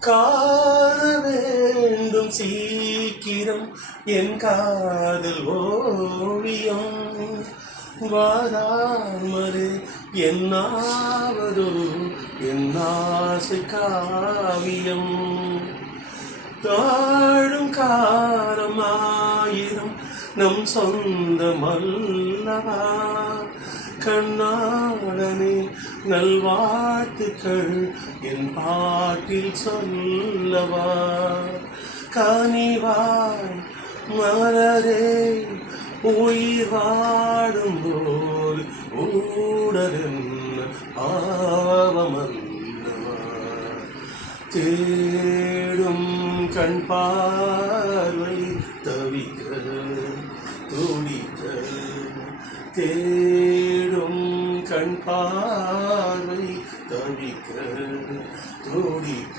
காண வேண்டும் சீக்கிரம் என் காதல் ஓவியம் வாராமலே என்னாவதோ என் ஆசை காவியம் தாழும் காலமாயிரம் நம் சொந்தமல்லவா கண்ணாடனே நல்வாழ்த்துக்கள் என் பாட்டில் சொல்லவா கனிவாய் மலரே உயிர் வாடும்போது ஊடலென்ன ஆவமல்லவா தேடும் கண் பார்வை தவிக்க துடிக்க தேடும் கண் பார்வை தவிக்க துடிக்க